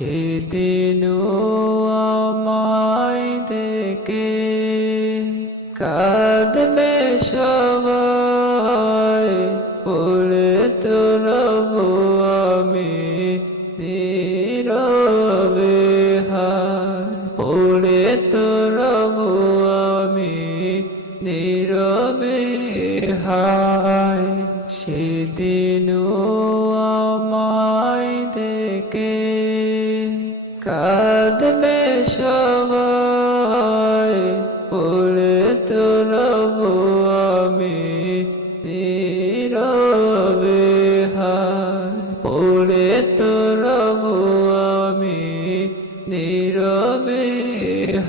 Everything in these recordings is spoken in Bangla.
সেদিনও আমায় দেখে কাঁদবে সবাই, বলে তো রব আমি নীরবে হায়, বলে তো রব আমি নীরবে হায়। সেদিনও আমায় দেখে কাঁদবে সবাই, বলে তো রব আমি নীরবে হায়, বলে তো রব আমি নীরবে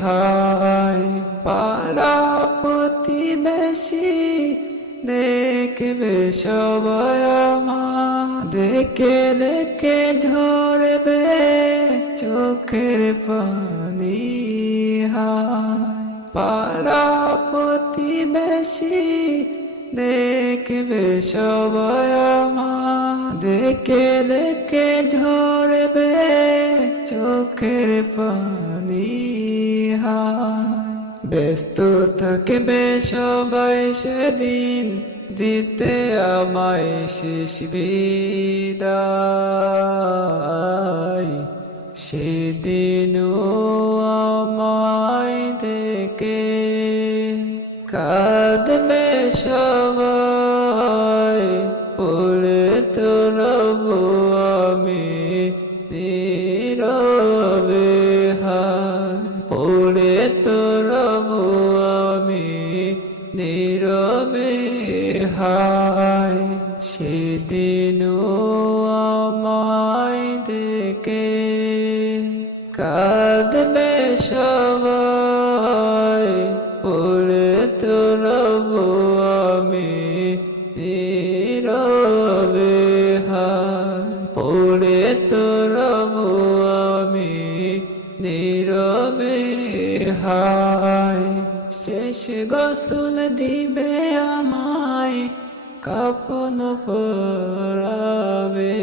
হায়। পাড়া প্রতিবেশী দেখবে সবাই আমার, দেখে দেখে ঝরবে চোখের পানি হায়। পাড়া প্রতিবেশী দেখবে সবাই আমার, দেখে দেখে ঝরবে চোখের পানি হায়। ব্যস্ত থাকবে সবাই সেদিন, দিতে আমায় শেষ বিদায়। সেদিনও আমায় দেখে কাঁদবে সবাই, বলে তো রব আমি নীরবে হায়, বলে তো রব আমি নীরবে হায়। সেদিনও আমায় দেখে কাঁদবে সবাই, বলে তো রব আমি নীরবে হায়, বলে তো রব আমি নীরবে হায়। শেষ গোসল দিবে আমায়, কাফন পরাবে,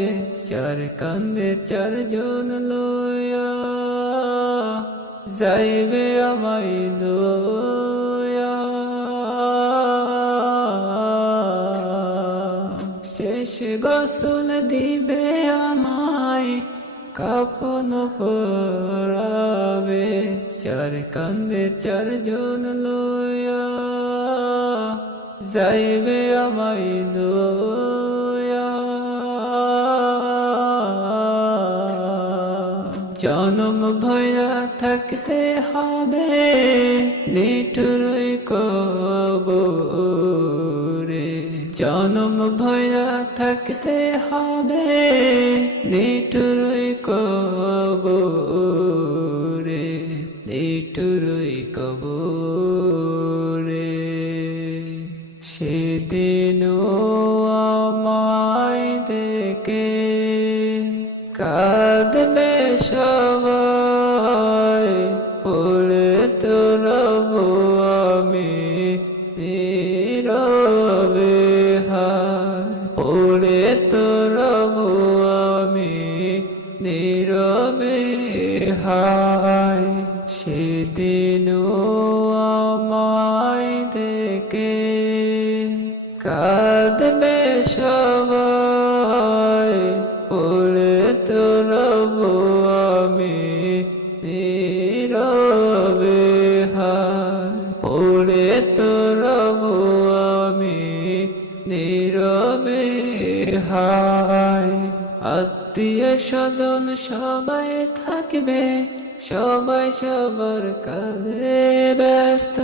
চার কান্দে চারজন লইয়া যাইবে আমায় লইয়া। শেষ গোসল দিবে আমায়, কাফন পরাবে, চার কান্দে চারজন লইয়া যাইবে আমায় লইয়া। জনম ভয়া থাকতে হবে নিঠুরই কবরে, জনম ভয়া থাকতে হবে নিঠুরই কবরে, নিঠুরই কবরে। সেদিনও আমায় দেখে কাঁদবে সবাই, বলে তো রব আমি নীরবে হায়, বলে তো রব আমি নীরবে হায়। সেদিনও আমায় দেখে কাঁদবে সবাই, বলে তো রব আমি নীরবে হায়, বলে তো রব আমি নীরবে হায়। আত্মীয় স্বজন সবাই থাকবে, সবাই সবার কাজে ব্যস্ত,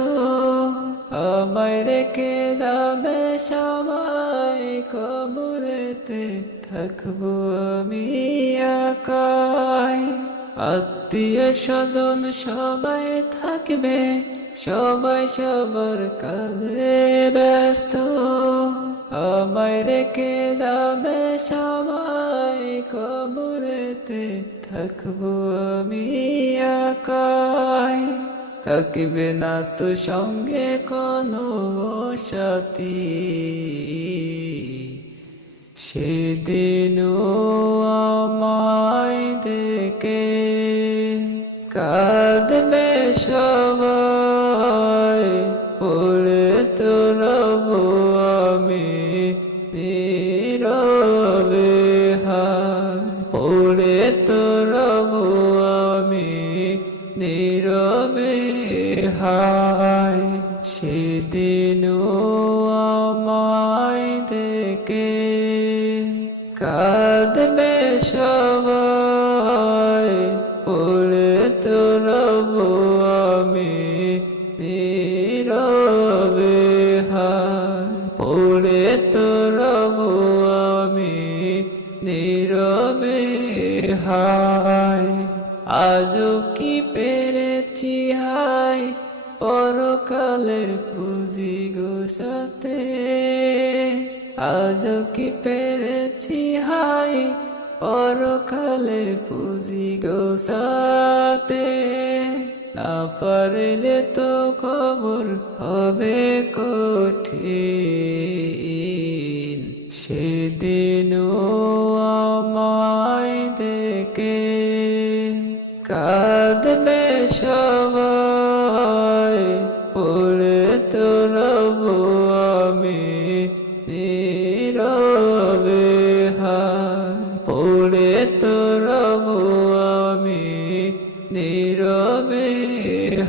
আমায় রেখে যাবে সবাই, কবরেতে থাকবো আমি একাই। আত্মীয় স্বজন সবাই থাকবে, সবাই সবার কাজে ব্যস্ত, আমায় রেখে যাবে সবাই, কবরেতে থাকবো আমি একাই। থাকবে না তো সঙ্গে কোনো সাথী, সেদিনও আমায় দেখে কাঁদবে সবাই, পড়ে তো রব আমি নীরবে হায়, পড়ে তো রব আমি নীরবে হায়। সেদিনও আমায় দেখে কাঁদবে সবাই, পড়ে তো রব আমি নীরবে হায়, পড়ে তো রব আমি নীরবে হায়। আজও কি পেরেছি হায় পরকালের পুঁজি গোছাতে, আজও কি পেরেছি হায় পরকালের পুঁজি গোছাতে, না পারলে তো কবর হবে কঠিন। সেদিনও আমায় দেখে কাঁদবে সবাই, পড়ে তো রব আমি নীরবে হায়, পড়ে তো রব আমি নীরবে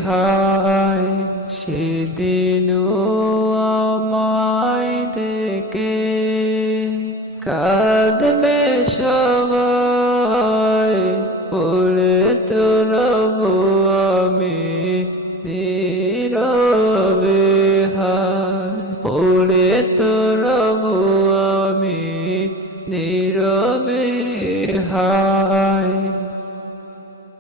হায়।